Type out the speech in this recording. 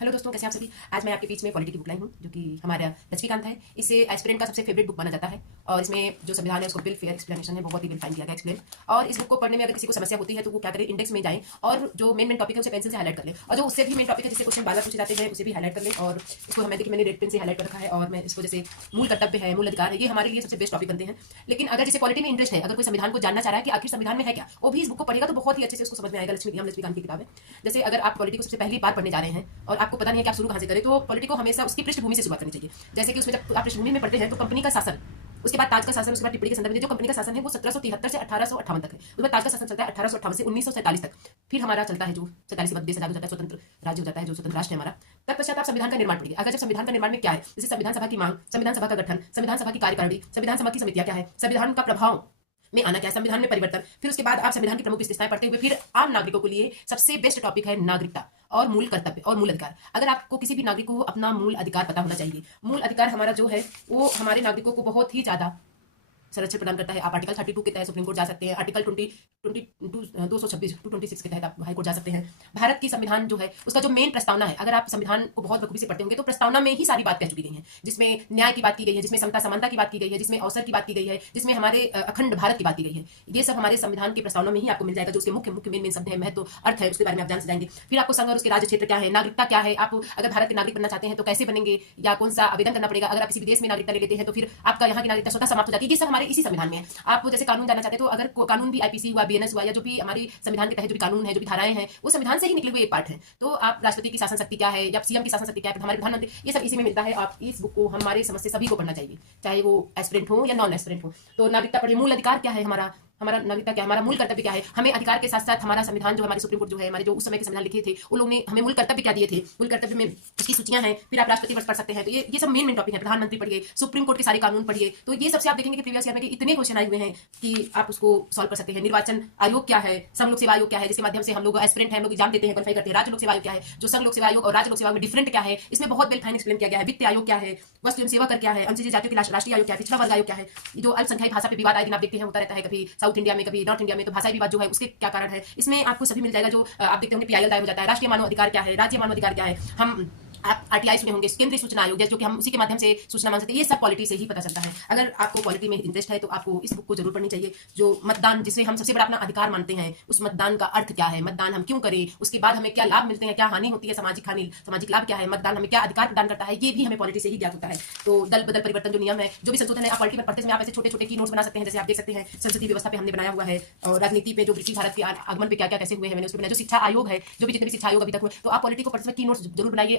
Hello दोस्तों, कैसे आप सभी। आज मैं आपके बीच में पॉलिटी की बुक लाई हूँ जो कि हमारा लक्ष्मीकांत है। इसे एस्पिरेंट का सबसे फेवरेट बुक माना जाता है और इसमें जो संविधान है उसको बिल फेयर एक्सप्लेनेशन है, बहुत ही बिल फाइन किया गया एक्सप्लेन। और इस बुक को पढ़ने में अगर किसी को समस्या होती है तो वो क्या करे, इंडेक्स में जाए और जो मेन टॉपिक है उसे पेंसिल से हाईलाइट कर ले, और जो उससे भी मेन टॉपिक है जिससे क्वेश्चन बार बार पूछे जाते हैं उसे भी हाईलाइट कर ले। और इसको हमें देखिए मैंने रेड पेन से हाईलाइट कर रखा है और मैं इसको जैसे मूल कर्तव्य है, मूल अधिकार है, ये हमारे लिए सबसे बेस्ट टॉपिक बनते हैं। लेकिन अगर जैसे पॉलिटी में इंटरेस्ट है, अगर कोई संविधान को जानना चाह रहा है कि आखिर संविधान में है क्या, वो भी इस बुक को पढ़ेगा तो बहुत ही अच्छे से उसको समझ में आएगा। लक्ष्मीकांत की किताब है। जैसे अगर आप पॉलिटी को सबसे पहली बार पढ़ने जा रहे हैं और आपको पता नहीं है कि आप शुरू कहाँ से करें, तो पॉलिटी को हमेशा उसकी पृष्ठभूमि से शुरुआत करनी चाहिए। जैसे कि उसमें जब आप पृष्ठभूमि में पढ़ते हैं तो कंपनी का शासन, उसके बाद ताज का शासन, उसके बाद टिप्पणी के संदर्भ में जो कंपनी का शासन है वो 1773 से 1858 तक है। उसके बाद ताज का शासन चलता है 1858 से 1947 तक। फिर हमारा चलता है जो 47 के बाद देश आजाद हो जाता है, स्वतंत्र राज्य हो जाता है, जो स्वतंत्र राष्ट्र है हमारा। तत्पश्चात आप संविधान का निर्माण पढ़िए। अगर जब संविधान का निर्माण में क्या है, जैसे संविधान सभा की मांग, संविधान सभा का गठन, संविधान सभा की कार्यकारिणी, संविधान सभा की समितियां क्या है, संविधान का प्रभाव में आना क्या है, संविधान में परिवर्तन, फिर उसके बाद आप संविधान की प्रमुख विशेषताएं पढ़ते हुए फिर आम नागरिकों के लिए सबसे बेस्ट टॉपिक है नागरिकता और मूल कर्तव्य और मूल अधिकार। अगर आपको किसी भी नागरिक को अपना मूल अधिकार पता होना चाहिए। मूल अधिकार हमारा जो है वो हमारे नागरिकों को बहुत ही ज्यादा संरक्षण प्रदान करता है। आप आर्टिकल 32 के तहत सुप्रीम कोर्ट जा सकते हैं, आर्टिकल 226 226 के तहत आप हाई कोर्ट जा सकते हैं। भारत की संविधान जो है उसका जो मेन प्रस्तावना है, अगर आप संविधान को बहुत बखूबी से पढ़ते होंगे तो प्रस्तावना में ही सारी बात कह चुकी गई है, जिसमें न्याय की बात की गई है, जिसमें समता समानता की बात की गई है, जिसमें अवसर की बात की गई है, जिसमें हमारे अखंड भारत की बात की गई है। ये सब हमारे संविधान की प्रस्तावना में ही आपको मिल जाएगा। जो उसके मुख्य मुख्य मेन शब्द है, महत्व, अर्थ है, उसके बारे में आप जान जाएंगे। फिर आपको संघ और उसके राज्य क्षेत्र क्या है, नागरिकता क्या है, आप अगर भारत के नागरिक बनना चाहते हैं तो कैसे बनेंगे या कौन सा आवेदन करना पड़ेगा, अगर आप किसी विदेश में नागरिकता ले लेते हैं तो फिर आपका यहाँ की नागरिकता स्वतः समाप्त हो जाती है। ये सब हमारे इसी संविधान में है। आप जैसे कानून जानना चाहते हैं तो अगर कानून भी आईपीसी हुआ, बीएनएस हुआ, या जो भी हमारी संविधान के तहत जो भी कानून है, जो भी धाराएं हैं, वो संविधान से ही निकले हुए एक पार्ट है। तो आप राष्ट्रपति की शासन शक्ति क्या है या सीएम की शासन शक्ति क्या है, हमारे प्रधानमंत्री, ये सब इसी में मिलता है। आप इस बुक को हमारे समझ से सभी को पढ़ना चाहिए, चाहे वो एस्पिरेंट हो या नॉन एस्पिरेंट हो। तो नागरिकता पढ़िए। मूल अधिकार क्या है हमारा, हमारा नागरिकता क्या है, हमारा मूल कर्तव्य क्या है। हमें अधिकार के साथ साथ हमारा संविधान जो हमारे सुप्रीम कोर्ट जो है, हमारे जो उस समय के संविधान लिखे थे, उन लोगों ने हमें मूल कर्तव्य क्या दिए थे, मूल कर्तव्य में उसकी सूचियां हैं। फिर आप राष्ट्रपति वर्ष पढ़ सकते हैं। तो ये सब मेन टॉपिक है। प्रधानमंत्री पढ़िए, सुप्रीम कोर्ट के सारे कानून पढ़िए। तो ये सबसे आप देखेंगे कि प्रीवियस ईयर में इतने क्वेश्चन आए हुए हैं कि आप उसको सॉल्व कर सकते हैं। निर्वाचन आयोग क्या है, संघ लोक सेवा आयोग क्या है, जिसके माध्यम से हम लोग एस्पिरेंट हैं, हम लोग एग्जाम देते हैं, क्वालिफाई करते हैं। राज्य लोक सेवा आयोग क्या है, जो संघ लोक सेवा आयोग और राज्य लोक सेवा में डिफरेंट क्या है, इसमें बहुत वेल फाइन एक्सप्लेन किया गया है। वित्त आयोग क्या है, वस्तु एवं सेवा कर क्या है, अनुसूचित जातियों के राष्ट्रीय आयोग क्या है, पिछड़ा वर्ग आयोग क्या है। जो अल्पसंख्यक भाषा पे विवाद आए दिन आप देखते हैं होता रहता है, कभी साउथ इंडिया में, कभी नॉर्थ इंडिया में, तो भाषाई विवाद जो है उसके क्या कारण है, इसमें आपको सभी मिल जाएगा। जो आप देखते होंगे पीआईएल दायर हो जाता है। राष्ट्रीय मानव अधिकार क्या है, राज्य मानव अधिकार क्या है, हम आप आरटीआई सुने होंगे, केंद्रीय सूचना आयोग, जो कि हम उसी के माध्यम से सूचना मांग सकते हैं। ये सब पॉलिटी से ही पता चलता है। अगर आपको पॉलिटी में इंटरेस्ट है तो आपको इस बुक को जरूर पढ़नी चाहिए। जो मतदान, जिसे हम सबसे बड़ा अपना अधिकार मानते हैं, उस मतदान का अर्थ क्या है, मतदान हम क्यों करें, उसके बाद हमें क्या लाभ मिलते हैं, क्या हानि होती है, सामाजिक हानि, सामाजिक लाभ क्या है, मतदान हमें क्या अधिकार प्रदान करता है, ये भी हमें पॉलिटी से ही ज्ञात होता है। तो दल बदल परिवर्तन जो नियम है, जो भी संशोधन है, आप पॉलिटी में पढ़ते समय आप ऐसे छोटे छोटे की नोट्स बना सकते हैं। जैसे आप देख सकते हैं संसदीय व्यवस्था पे हमने बनाया हुआ है, और राजनीति पे जो ब्रिटिश भारत के आगमन पे क्या क्या कैसे हुए हैं मैंने उस पर बनाया। जो शिक्षा आयोग है, जो भी जितने भी शिक्षा आयोग अभी तक हुए, तो आप पॉलिटी को पढ़ते समय की नोट्स जरूर बनाइए।